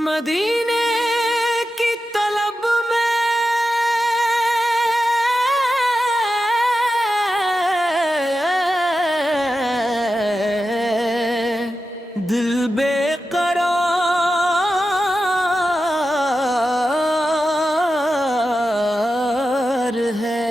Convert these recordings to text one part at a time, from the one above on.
मदीने की तलब में दिल बेकरार है।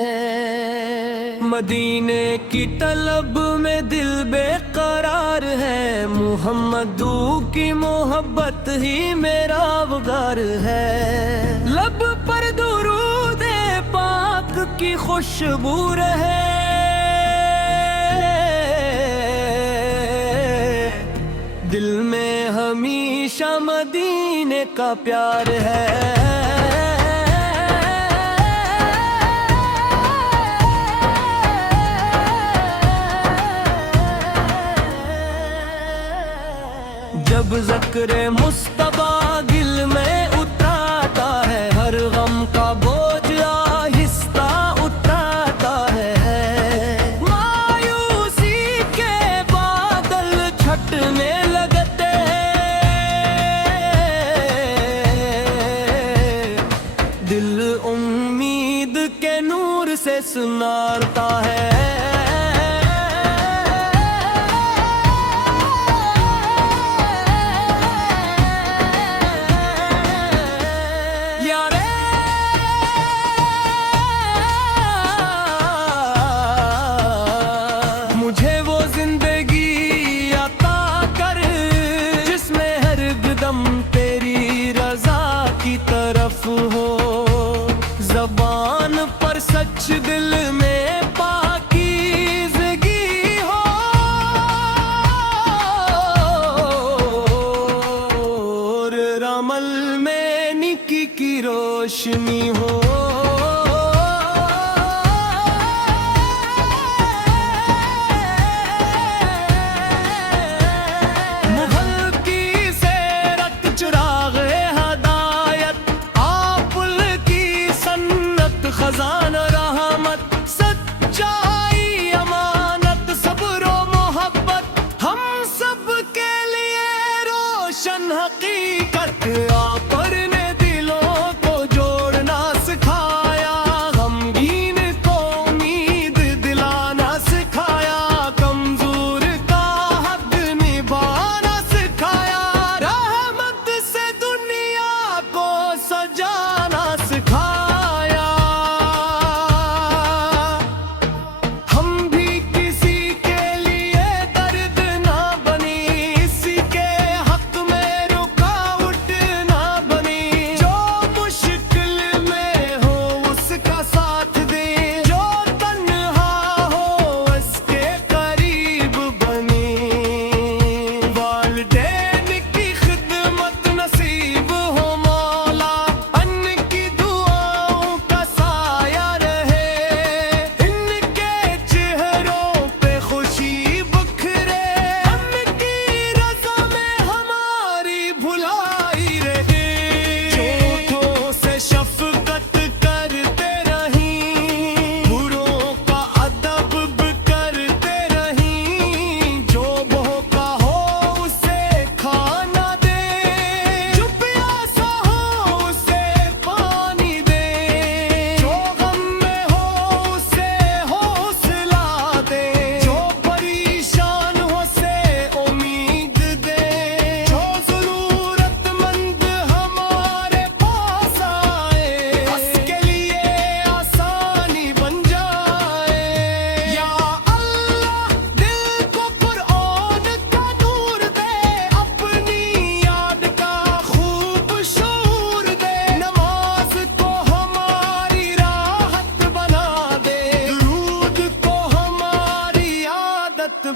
मदीने की तलब में दिल बेकरार है। मुहम्मदू की मोहब्बत ही मेरा वगार है। लब पर दुरूद पाक की खुशबू रहे। दिल में हमेशा मदीने का प्यार है। जब ज़िक्र मुस्तफा दिल में उतराता है, हर गम का बोझ आहिस्ता उतराता है। मायूसी के बादल छटने लगते हैं। दिल उम्मीद के नूर से सुनारता है। ज़बान पर सच दिल में पाकीज़गी हो। और रमल में निकी की रोशनी हो। खजान रहमत सच्चाई अमानत सब्र मोहब्बत हम सब के लिए रोशन हकीकत। आकर ने दिलों को जोड़ना सिखाया। गमगीन को उम्मीद दिलाना सिखाया। कमजोर का हक निभाना सिखाया। रहमत से दुनिया को सजाना सिखाया।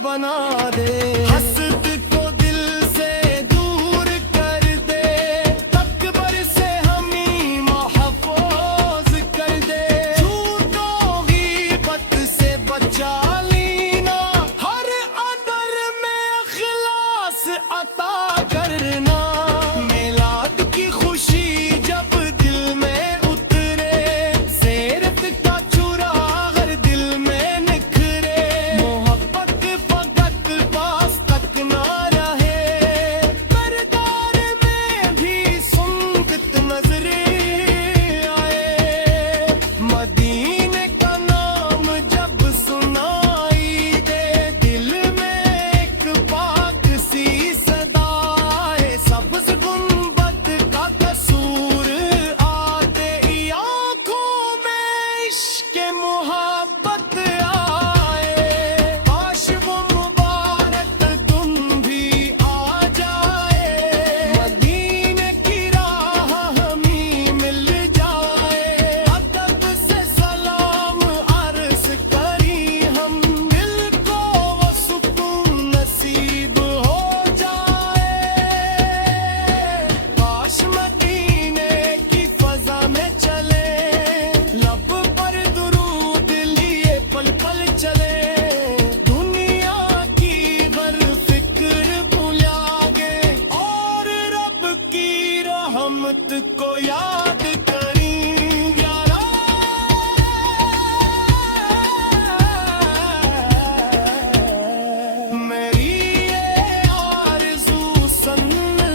बना दे हसद को दिल से दूर कर दे। तकबर से हमी महफूज कर दे। झूठों ग़ीबत से बचा लेना। हर अदर में इखलास अता करना। मिलाद की खुशी जब दिल में उतरे। सेरत का चुराग दिल में निखरे। मोहब्बत फकत रहमत को याद करी यारा। मेरी ये आरज़ू सुन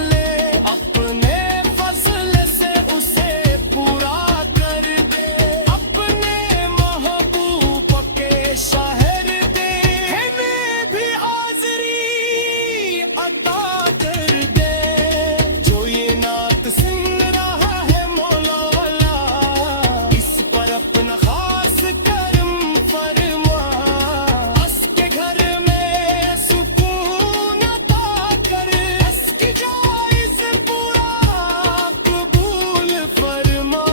ले, अपने फज़ल से उसे पूरा कर दे, अपने महबूब के शहर दे, हमें भी हाज़री अता कर दे। जो ये नात सुन रहा है मौला वाला, इस पर अपना खास करम फरमा, उसके घर में सुकून अता कर, उसकी जायज़ पूरा कबूल फरमा।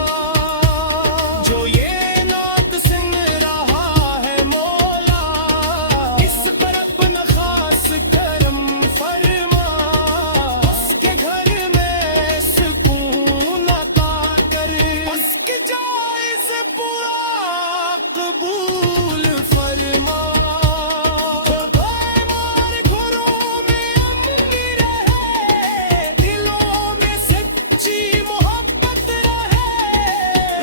जो ये नात सुन रहा है मौला, इस पर अपना खास करम फरमा, उसके घर में सुकून अता कर, उसकी जायज़ पूरा कबूल फरमा। खुदाए मार घरों में अमनी रहे, दिलों में सच्ची मोहब्बत रहे,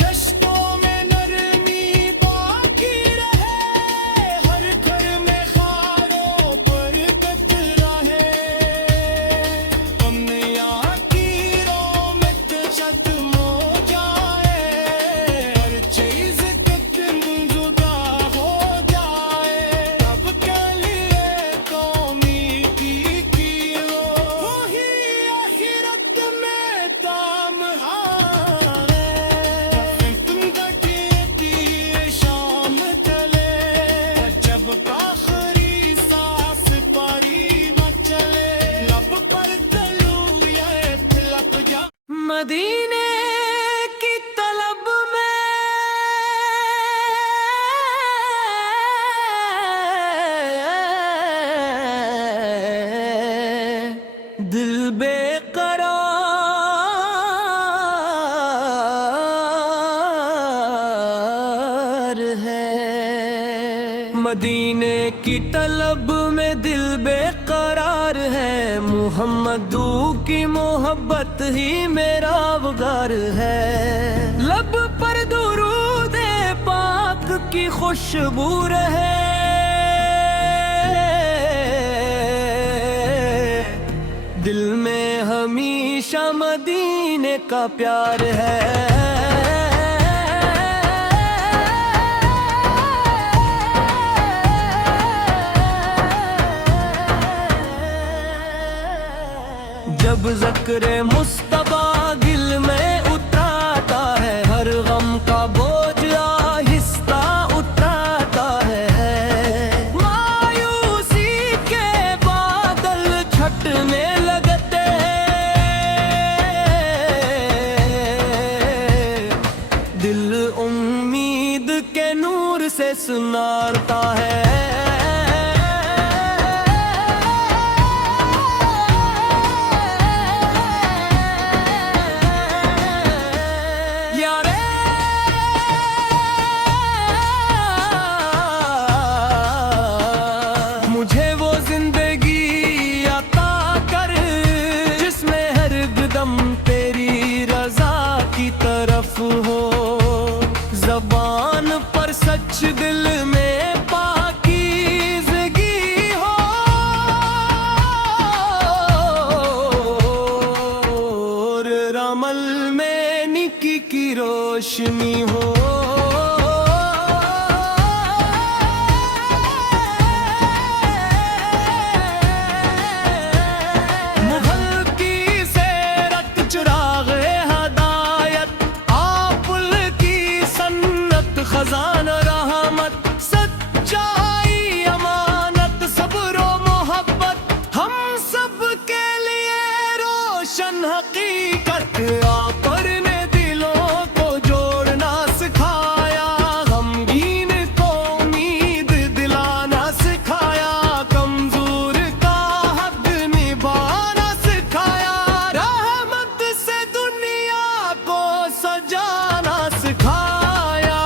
रिश्तों में नरमी बाकी रहे, हर घर में खारो बरकत रहे। दुनिया की रोमत खत्म हो जाए, हर चीज खत्म जुदा हो जाए, तब के लिए कौमी की हो, वही आखिरत में ताम हारे। तुम गठियती शाम चले, जब आखिरी सांस परी चले, लब पर तलू ये तिलक जा। मदीने की तलब में दिल बेकरार है। मदीने की तलब में दिल बेकरार है, मुहम्मदू की मोहब्बत ही मेरा वगार है। लब पर दुरूद पाक की खुशबू रहे, दिल में हमेशा मदीने का प्यार है। जब ज़िक्र मुस्तफा दिल में उतराता है, हर गम का बोझ आहिस्ता उतराता है। मायूसी के बादल छटने लगते हैं, दिल उम्मीद के नूर से सुनारता है। मुझे वो जिंदगी अता कर, जिसमें हर कदम तेरी रजा की तरफ हो, ज़बान पर सच दिल में पाकीज़गी हो, और रमल में निकी की रोशनी हो। खजान रहमत, सच्चाई, अमानत, सब्र और मोहब्बत, हम सब के लिए रोशन हकीकत। आकर ने दिलों को जोड़ना सिखाया, गमगीन को उम्मीद दिलाना सिखाया, कमजोर का हक निभाना सिखाया, रहमत से दुनिया को सजाना सिखाया।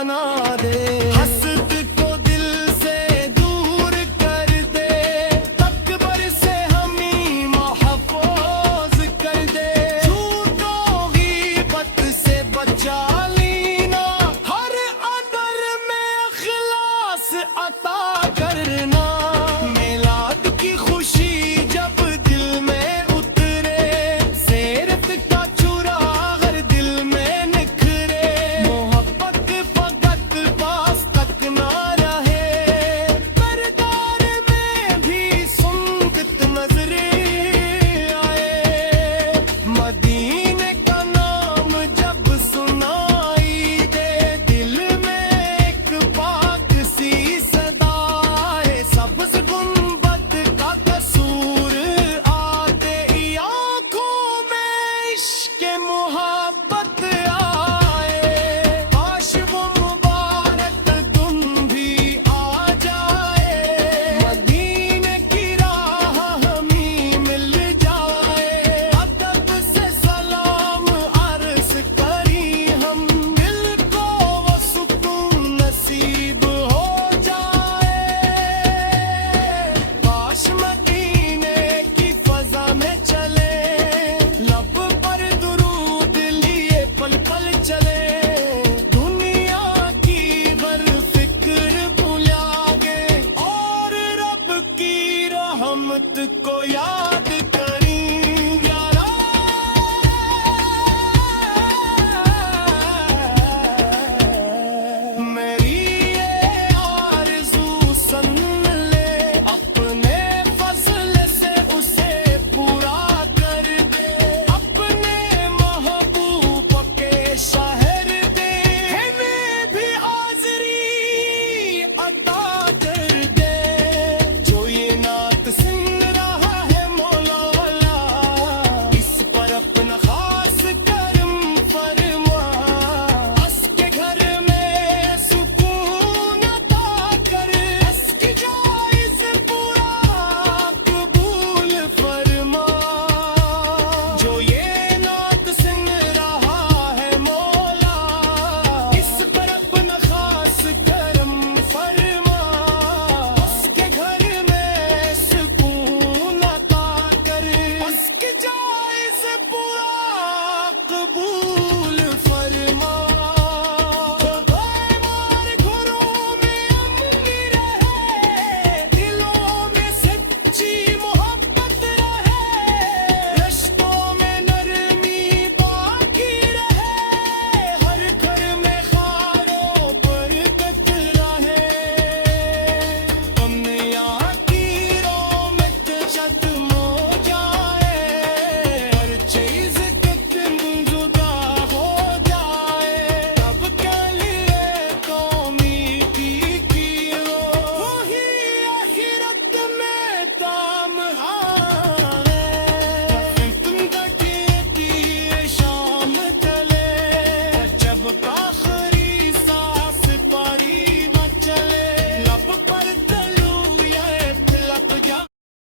बना दे, हसद को दिल से दूर कर दे, तकबर से हमें महफूज कर दे, झूठों गीबत से बचा लेना, हर अदर में इखलास अता करना। मिलाद की खुशी जब दिल में उतरे, सेरत का चुराग हर दिल में निखरे, मोहब्बत फकत पास तक ना रहे, करदार में भी सुंगत नजरे आए। मदीने का नाम जब सुनाई दे, दिल में एक पाक सी सदा है, सब्ज़ गुंबद का कसूर आते, आँखों में इश्क मोहब्बत आए, काश वो मुबारक दिन भी आ जाए, मदीने की राह हमें मिल जाए, अदब से सलाम अर्ज़ करी हम, दिल को वो सुकून नसीब हो जाए। काश मदीने की फ़ज़ा में चले, लब पर दुरूद लिए पल पल चले, दुनिया की गर फिक्र भुला गे और रब की रहमत को याद